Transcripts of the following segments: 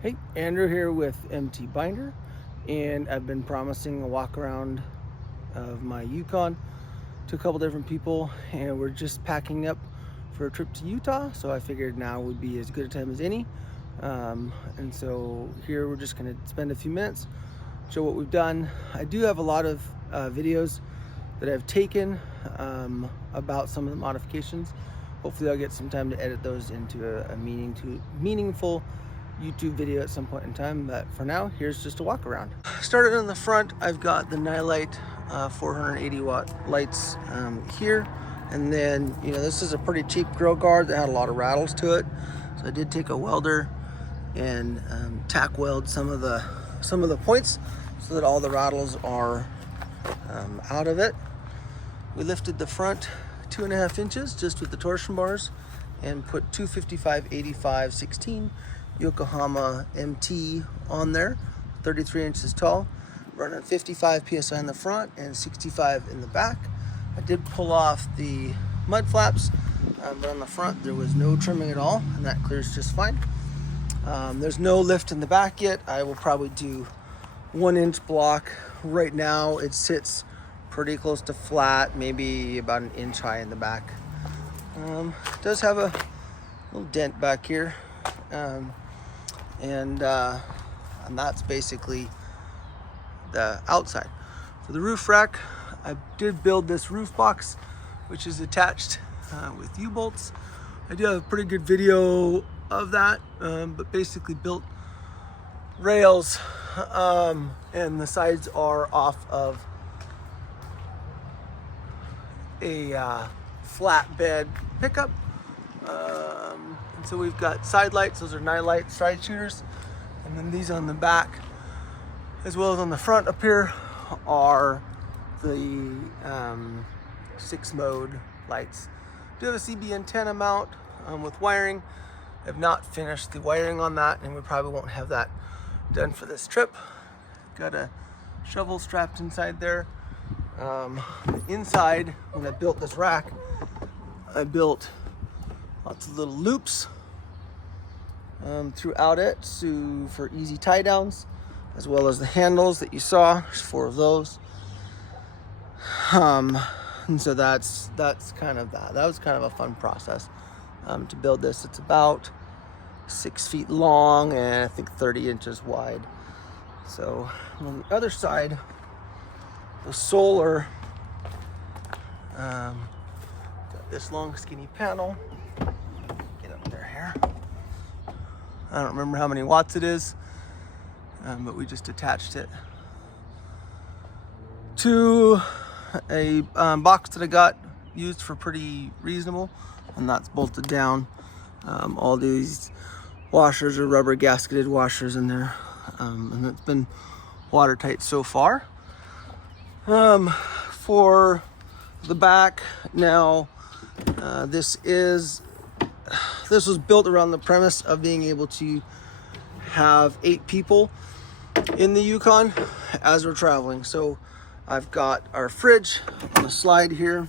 Hey, Andrew here with MT Binder, and I've been promising a walk around of my Yukon to a couple different people, and we're just packing up for a trip to Utah, so I figured now would be as good a time as any. And so here we're just going to spend a few minutes, show what we've done. I do have a lot of videos that I've taken about some of the modifications. Hopefully I'll get some time to edit those into a meaningful YouTube video at some point in time, but for now, here's just a walk around. Started in the front, I've got the Nilight 480 watt lights here, and then this is a pretty cheap grill guard that had a lot of rattles to it, so I did take a welder and tack weld some of the points so that all the rattles are out of it. We lifted the front 2.5 inches just with the torsion bars and put 255/85/16 Yokohama MT on there, 33 inches tall, running 55 psi in the front and 65 in the back. I did pull off the mud flaps, but on the front there was no trimming at all, and that clears just fine. There's no lift in the back yet. I will probably do 1-inch block. Right now it sits pretty close to flat, maybe about 1 inch high in the back. It does have a little dent back here. And that's basically the outside. For the roof rack, I did build this roof box, which is attached with U-bolts. I do have a pretty good video of that, but basically built rails, and the sides are off of a flatbed pickup. And so we've got side lights, those are Nilight side shooters, and then these on the back as well as on the front up here are the 6-mode lights. Do have a CB antenna mount with wiring. I have not finished the wiring on that, and we probably won't have that done for this trip. Got a shovel strapped inside there. Inside, when I built this rack, I built lots of little loops throughout it for easy tie downs, as well as the handles that you saw. There's 4 of those. And so that's kind of that. That was kind of a fun process to build this. It's about 6 feet long and I think 30 inches wide. So on the other side, the solar, got this long skinny panel. Get up there here. I don't remember how many watts it is, but we just attached it to a box that I got used for pretty reasonable, and that's bolted down. All these washers are rubber gasketed washers in there, and it's been watertight so far. For the back now, this was built around the premise of being able to have 8 people in the Yukon as we're traveling. So I've got our fridge on the slide here.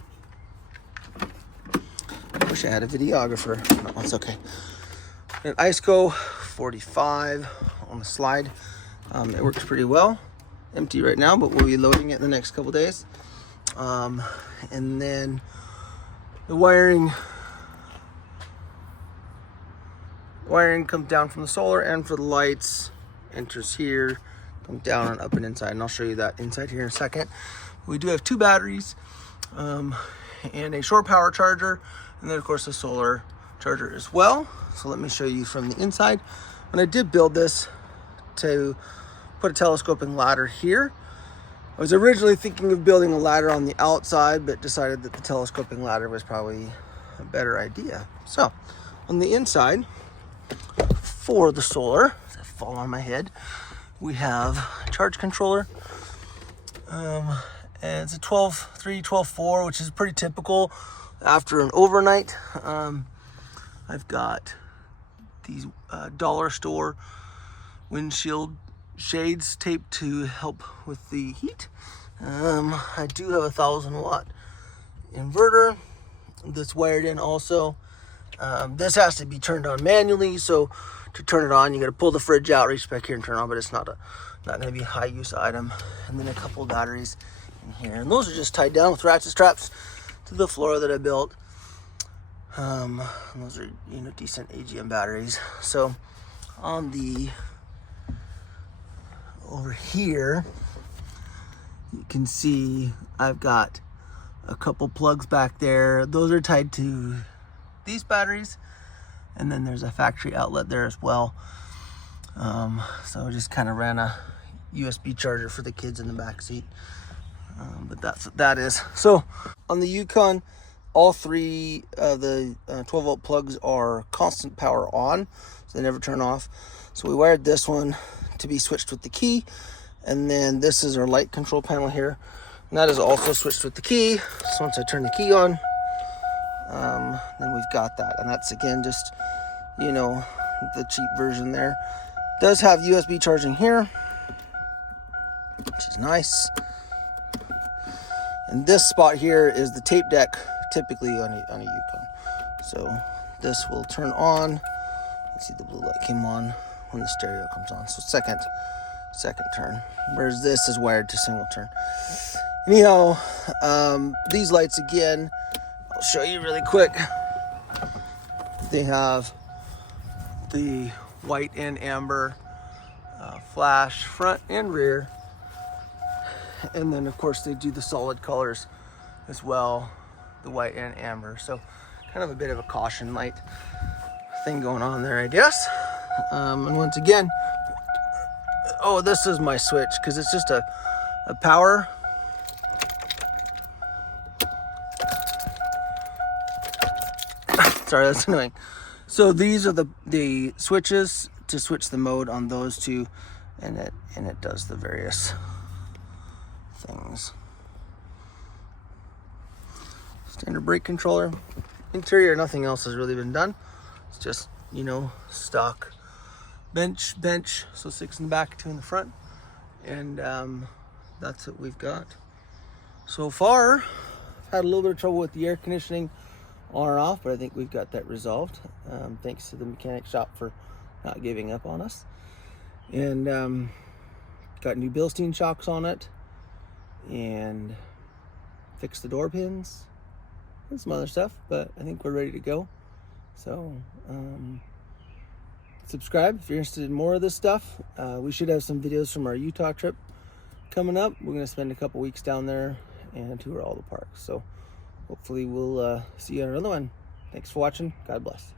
I wish I had a videographer. No, it's okay. An IceCo 45 on the slide. It works pretty well. Empty right now, but we'll be loading it in the next couple days. And then the wiring comes down from the solar, and for the lights enters here, comes down and up and inside, and I'll show you that inside here in a second. We do have 2 batteries and a shore power charger, and then of course a solar charger as well. So let me show you from the inside. When I did build this to put a telescoping ladder here, I was originally thinking of building a ladder on the outside, but decided that the telescoping ladder was probably a better idea. So on the inside, for the solar, as I fall on my head, we have a charge controller, and it's a 12.3, 12.4, which is pretty typical after an overnight. I've got these dollar store windshield shades taped to help with the heat. I do have a 1,000-watt inverter that's wired in also. This has to be turned on manually, so to turn it on, you got to pull the fridge out, reach back here and turn it on, but it's not going to be a high use item. And then a couple of batteries in here, and those are just tied down with ratchet straps to the floor that I built. And those are, you know, decent AGM batteries. So on the over here, you can see I've got a couple plugs back there. Those are tied to these batteries, and then there's a factory outlet there as well. So I just kind of ran a USB charger for the kids in the back seat. But that's what that is. So on the Yukon, all three of the 12 volt plugs are constant power on, so they never turn off. So we wired this one to be switched with the key, and then this is our light control panel here, and that is also switched with the key. So once I turn the key on, then we've got that, and that's again just, you know, the cheap version there. Does have USB charging here, which is nice. And this spot here is the tape deck, typically on a Yukon. So this will turn on. Let's see, the blue light came on when the stereo comes on. So second turn. Whereas this is wired to single turn. Anyhow, these lights again, I'll show you really quick. They have the white and amber flash front and rear. And then of course they do the solid colors as well, the white and amber. So kind of a bit of a caution light thing going on there, I guess. And once again, oh, this is my switch because it's just a power. Sorry, that's annoying. So these are the switches to switch the mode on those two, and it does the various things. Standard brake controller. Interior, nothing else has really been done. It's just, you know, stock bench, so 6 in the back, 2 in the front, and that's what we've got so far. I've had a little bit of trouble with the air conditioning on or off, but I think we've got that resolved, thanks to the mechanic shop for not giving up on us. And got new Bilstein shocks on it, and fixed the door pins and some other stuff, but I think we're ready to go. So subscribe if you're interested in more of this stuff. We should have some videos from our Utah trip coming up. We're going to spend a couple weeks down there and tour all the parks. So hopefully we'll see you on another one. Thanks for watching. God bless.